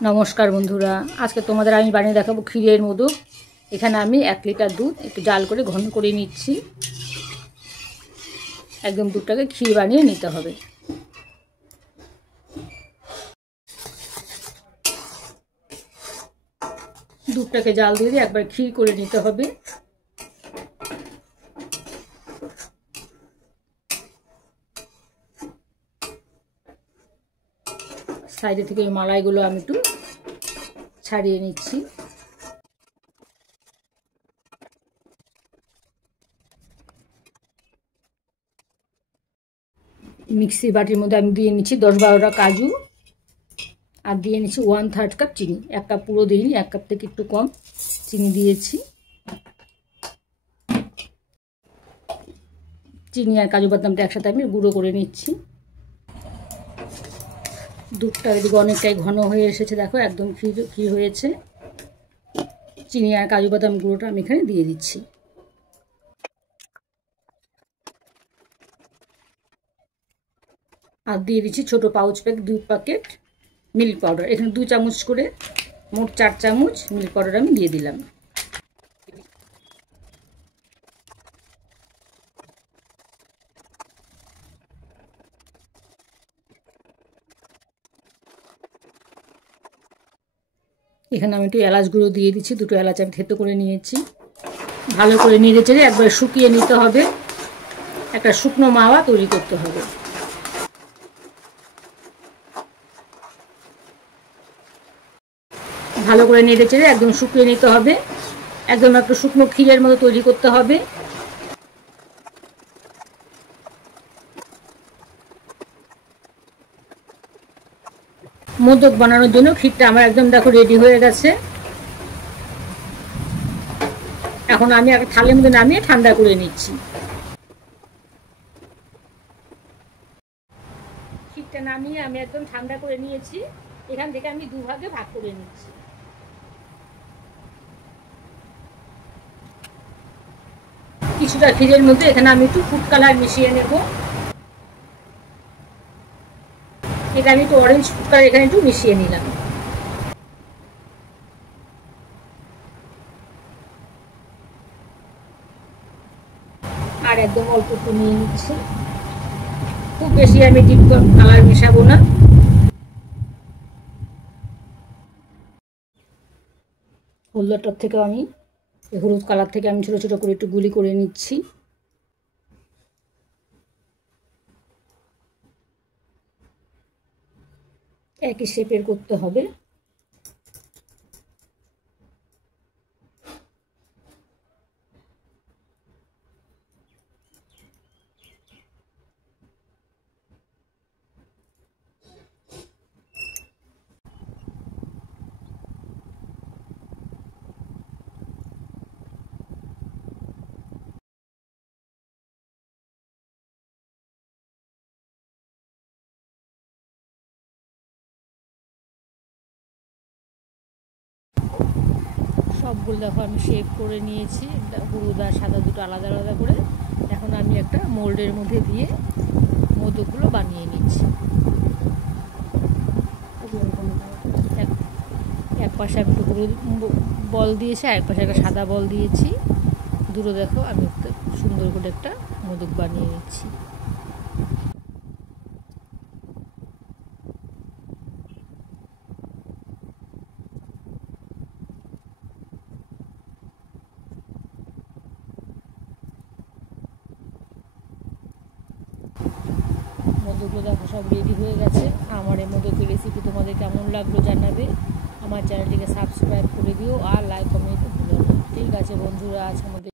नमस्कार बंधुरा आज के तुम्हारे आमी बानिये देखाबो क्षीरेर मोदक। एखाने आमी 1 लिटार दूध एकटु जाल करे घन करे निচ্ছি। एकदम दूधटाके क्षीर बानिये निते होबे। दूधटाके जाल दिये दिये एकबार क्षीर करे निते होबे। साइडे थेके मालाइगुलो आमी एकटु छाड़िये निচ্ছি। मिक्सि बाटिर मধ্যে আমি দিয়ে নিচ্ছি 10-12টা কাজু আর দিয়ে নিচ্ছি 1/3 কাপ চিনি। 1 কাপ পুরো দিইনি, 1 কাপ থেকে একটু কম চিনি দিয়েছি। চিনি আর কাজু বাদামটা একসাথে আমি গুঁড়ো করে নিচ্ছি। দুধটা এদিকে অনেকটাই ঘন হয়ে এসেছে, দেখো একদম ক্ষীর হয়েছে। চিনি আর কাজু বাদাম গুঁড়োটা আমি এখানে দিয়ে দিচ্ছি। আর দিয়ে দিচ্ছি ছোট pouch pack 2 packet milk powder. এখানে 2 চামচ করে মোট 4 চামচ মিল্ক পাউডার আমি দিয়ে দিলাম। এখানে আমি একটু এলাচ গুঁড়ো দিয়ে দিচ্ছি। 2টো এলাচ আমি থেতো করে নিয়েছি। ভালো করে নেড়ে চেড়ে একবার শুকিয়ে নিতে হবে। একটা শুকনো মাওয়া তৈরি করতে হবে। ভালো করে নেড়ে চেড়ে একদম শুকিয়ে নিতে হবে। একদম একটু শুকনো ক্ষীরের মতো তৈরি করতে হবে। মোদক বানানোর জন্য ক্ষীরটা আমার একদম দেখো রেডি হয়ে গেছে। এখন আমি একটা থালের মধ্যে নামিয়ে ঠান্ডা করে নিচ্ছি। ক্ষীরটা নামিয়ে আমি একদম ঠান্ডা করে নিয়েছি। এখান থেকে আমি 2 ভাগে ভাগ করে নিচ্ছি। কিছুটা ক্ষীরের মধ্যে এখানে আমি একটু ফুড কালার মিশিয়ে নেব। এটা আমি একটু অরেঞ্জ ফুড কালার এখানে একটু মিশিয়ে নিলাম। আর একদম অল্প একটু নিয়ে নিচ্ছি। খুব বেশি আমি ডিপ কালার মেশাবো না। হলুদটার থেকে আমি হলুদ কালার থেকে আমি ছোট ছোট করে একটু গুলি করে নিচ্ছি। একই শেপের করতে হবে। সবগুলো দেখো আমি শেপ করে নিয়েছি, হলুদ আর সাদা দুটো আলাদা আলাদা করে। এখন আমি একটা মোল্ডের মধ্যে দিয়ে মোদকগুলো বানিয়ে নিচ্ছি। এক পাশে আমি একটু হলুদ বল দিয়েছি, আর এক পাশে একটা সাদা বল দিয়েছি। দুটো দেখো আমি একটা সুন্দর করে একটা মোদক বানিয়ে নিচ্ছি। মোদকগুলো দেখো সব রেডি হয়ে গেছে। আমার এই মোদকের রেসিপি তোমাদের কেমন লাগলো জানাবে। আমার চ্যানেলটিকে সাবস্ক্রাইব করে দিও আর লাইক কমেন্ট ভুলো না। ঠিক আছে বন্ধুরা, আজকের মধ্যে